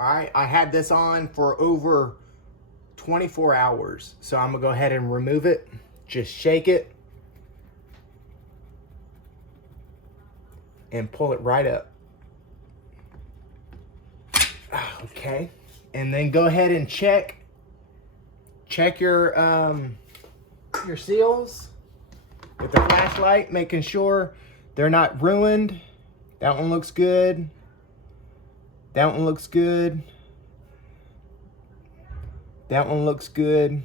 All right, I had this on for over 24 hours. So I'm gonna go ahead and remove it. Just shake it and pull it right up. Okay, and then go ahead and check your seals with the flashlight, making sure they're not ruined. That one looks good. That one looks good. That one looks good.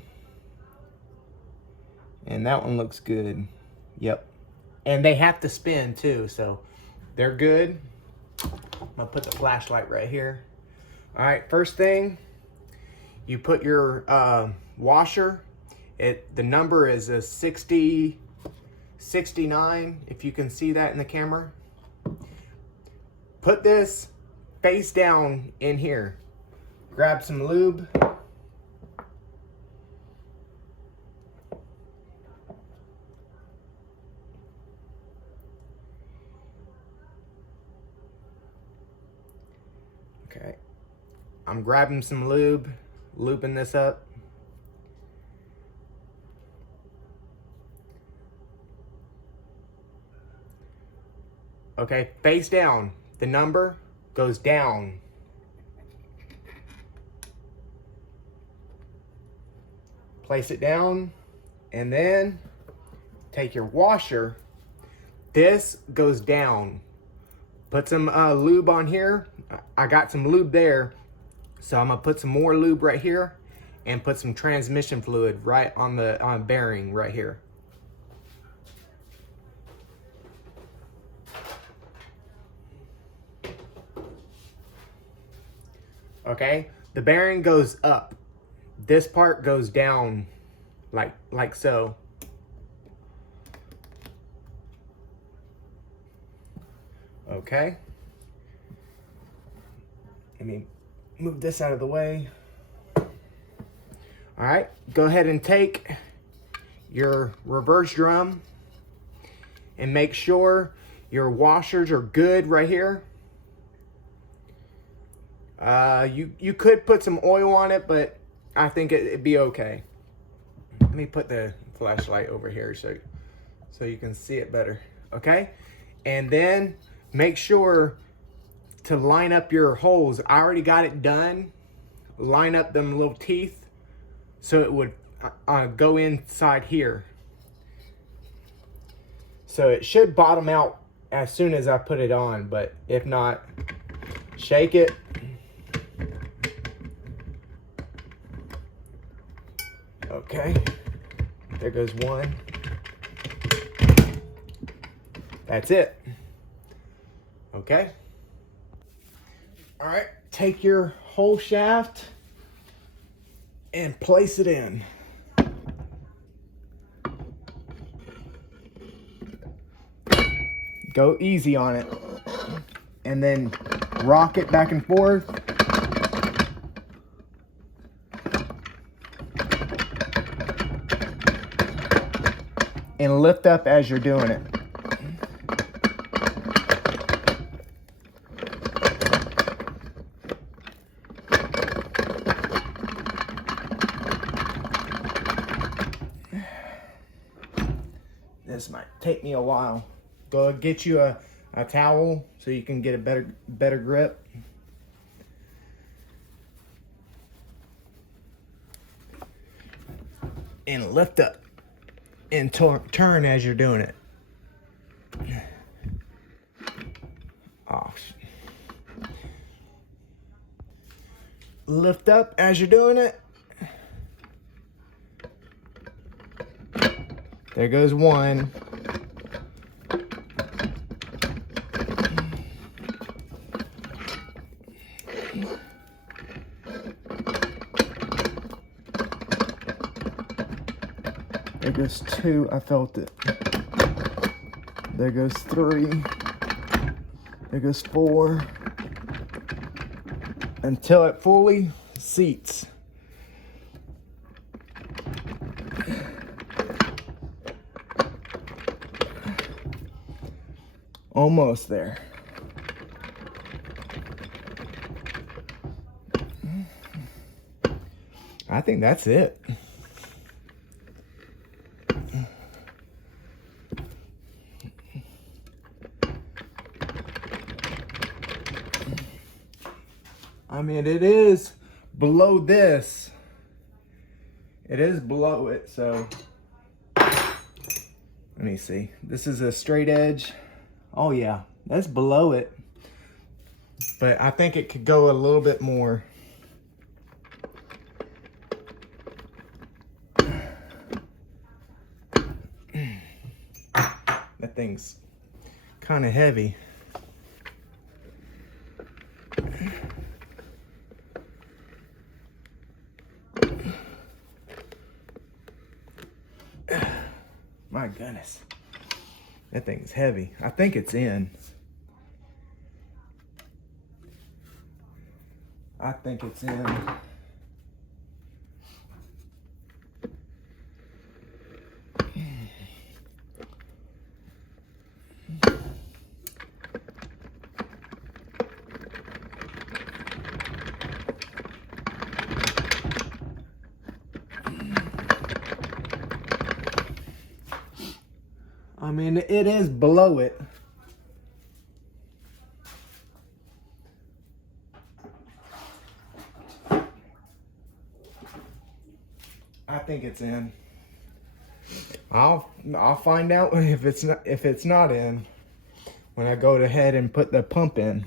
And that one looks good. Yep. And they have to spin too, so they're good. I'm gonna put the flashlight right here. All right, first thing, you put your washer. The number is a 69, if you can see that in the camera. Put this face down in here. Grab some lube. Okay. I'm grabbing some lube, lubing this up. Okay, face down. The number goes down. Place it down, and then take your washer. This goes down. Put some lube on here. I got some lube there, so I'm gonna put some more lube right here and put some transmission fluid right on the bearing right here. Okay, the bearing goes up. This part goes down like so. Okay. Let me move this out of the way. All right, go ahead and take your reverse drum and make sure your washers are good right here. You could put some oil on it, but I think it'd be okay. Let me put the flashlight over here so you can see it better. Okay, and then make sure to line up your holes. I already got it done. Line up them little teeth so it would go inside here. So it should bottom out as soon as I put it on, but if not, shake it. Okay, there goes one. That's it. Okay. All right, take your whole shaft and place it in. Go easy on it. And then rock it back and forth. And lift up as you're doing it. This might take me a while. Go get you a towel so you can get a better grip. And lift up and turn as you're doing it. Oh. Lift up as you're doing it. There goes one. There goes two. I felt it. There goes three. There goes four. Until it fully seats. Almost there. I think that's it. I mean, it is below this. It is below it, so let me see. This is a straight edge. Oh yeah, that's below it. But I think it could go a little bit more. That thing's kind of heavy. My goodness. That thing's heavy. I think it's in. I think it's in. I mean, it is below it. I think it's in. I'll find out if it's not in when I go ahead and put the pump in.